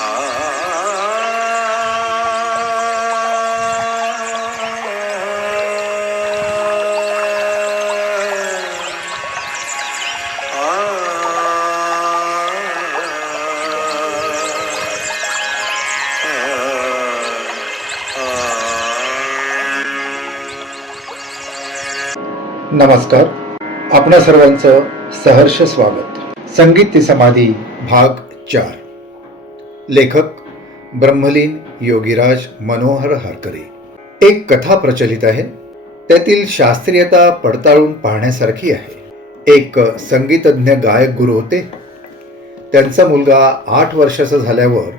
नमस्कार. आपणा सर्वांचं सहर्ष स्वागत. संगीत ती समाधी भाग चार. लेखक ब्रह्मलीन योगीराज मनोहर हरकरे. एक कथा प्रचलित आहे. त्यातील शास्त्रीयता पडताळून पाहण्यासारखी आहे. एक संगीतज्ञ गायक गुरु होते. त्यांचा मुलगा आठ वर्षाचा झाल्यावर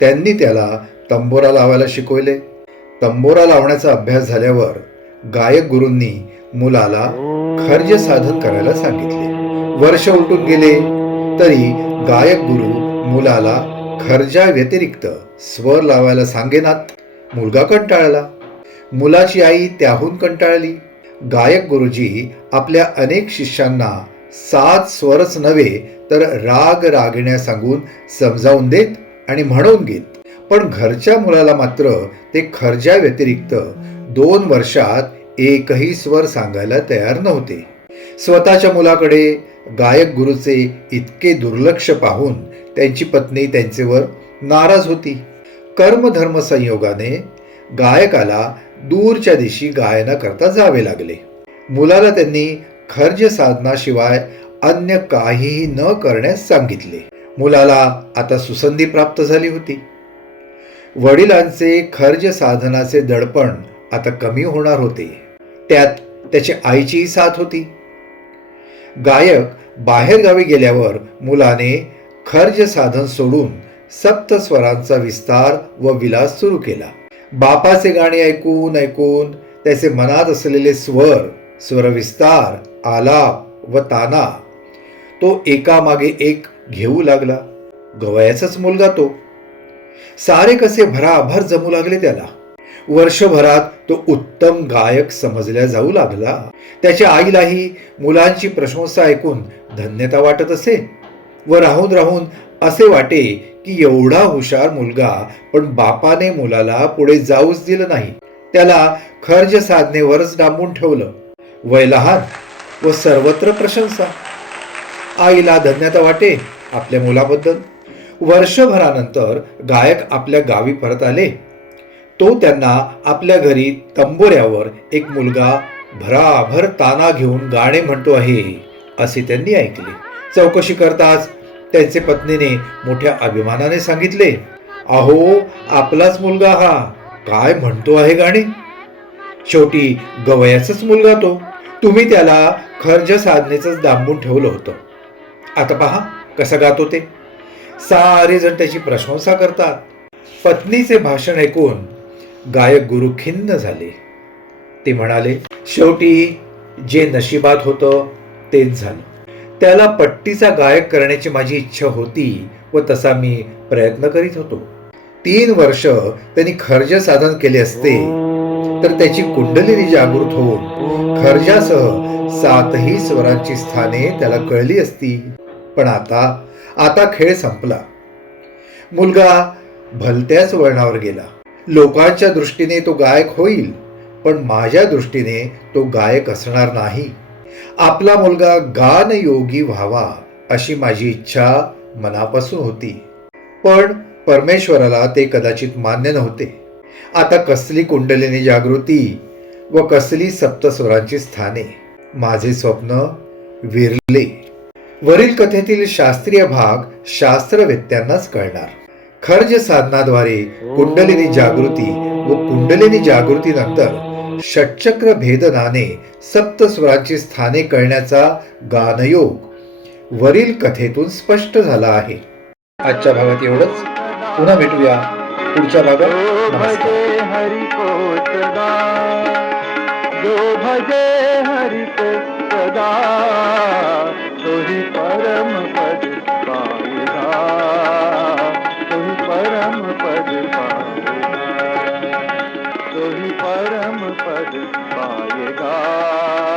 त्यांनी त्याला तंबोरा लावायला शिकवले. तंबोरा लावण्याचा अभ्यास झाल्यावर गायक गुरूंनी मुलाला खर्ज साधन करायला सांगितले. वर्ष उलटून गेले तरी गायक गुरु मुलाला खर्जा व्यतिरिक्त स्वर लावायला सांगेनात. मुलगा कंटाळला. मुलाची आई त्याहून कंटाळली. गायक गुरुजी आपल्या अनेक शिष्यांना सात स्वरच नव्हे तर राग रागिण्या सांगून समजावून देत आणि म्हणून घेत. पण घरच्या मुलाला मात्र ते खर्जा व्यतिरिक्त दोन वर्षात एकही स्वर सांगायला तयार नव्हते. स्वतःच्या मुलाकडे गायक गुरुचे इतके दुर्लक्ष पाहून त्यांची पत्नी त्यांचेवर नाराज होती. कर्मधर्म संयोगाने गायकाला दूरच्या दिशी गायना करता जावे लागले. मुलाला त्यांनी खर्ज साधनाशिवाय अन्य काहीही न करण्यास सांगितले. मुलाला आता सुसंधी प्राप्त झाली होती. वडिलांचे खर्ज साधनाचे दडपण आता कमी होणार होते. त्यात त्याची आईचीही साथ होती. गायक बाहेरगावी गेल्यावर मुलाने खर्ज साधन सोडून सप्त स्वरांचा विस्तार व विलास सुरू केला. बापाचे गाणे ऐकून ऐकून त्याचे मनात असलेले स्वर स्वरविस्तार आलाप व ताना तो एकामागे एक घेऊ लागला. गवयाचाच मुलगा तो. सारे कसे भराभर जमू लागले त्याला. वर्षभरात तो उत्तम गायक समजल्या जाऊ लागला. त्याच्या आईलाही मुलांची प्रशंसा ऐकून धन्यता वाटत असे. व राहून राहून असे वाटे की एवढा हुशार मुलगा पण बापाने मुलाला पुढे जाऊच दिलं नाही. त्याला खर्ज साधनेवरच डांबून ठेवलं. वय लहान व सर्वत्र प्रशंसा. आईला धन्यता वाटे आपल्या मुलाबद्दल. वर्षभरानंतर गायक आपल्या गावी परत आले. तो त्यांना आपल्या घरी तंबोऱ्यावर एक मुलगा भराभर ताना घेऊन गाणे म्हणतो आहे असे त्यांनी ऐकले. चौकशी करताच त्यांचे पत्नीने मोठ्या अभिमानाने सांगितले अहो आपलाच मुलगा हा काय म्हणतो आहे गाणे? शेवटी गवयाचाच मुलगा तो. तुम्ही त्याला खर्ज साधनेच दांबून ठेवलं होतं. आता पहा कसं गातो ते. सारे जण त्याची प्रशंसा करतात. पत्नीचे भाषण ऐकून गायक गुरु खिन्न झाले. ते म्हणाले शेवटी जे नशिबात होतं तेच झालं. त्याला पट्टीचा गायक करण्याची माझी इच्छा होती व तसा मी प्रयत्न करीत होतो. तीन वर्ष त्यांनी खर्ज साधन केले असते तर त्याची कुंडलिनी जागृत होऊन खर्जासह सातही स्वरांची स्थाने त्याला कळली असती. पण आता आता खेळ संपला. मुलगा भलत्याच वळणावर गेला. लोकांच्या दृष्टीने तो गायक होईल पण माझ्या दृष्टीने तो गायक असणार नाही. आपला मुलगा गान योगी व्हावा अशी माझी इच्छा मनापासून होती. पण परमेश्वराला ते कदाचित मान्य नव्हते. आता कसली कुंडलिनी जागृती व कसली सप्तस्वरांची स्थाने. माझे स्वप्न विरले. वरील कथेतील शास्त्रीय भाग शास्त्रवेत्यांनाच कळणार. खर्ज साधनाद्वारे कुंडलिनी जागृती व कुंडलिनी जागृती नंतर षटचक्र भेदनाने सप्तस्वरांची स्थाने कळण्याचा गानयोग वरील कथेतून स्पष्ट झाला आहे. आजच्या भागात एवढंच. पुन्हा भेटूया पुढच्या भागात. नमस्कार. परम पद पाएगा।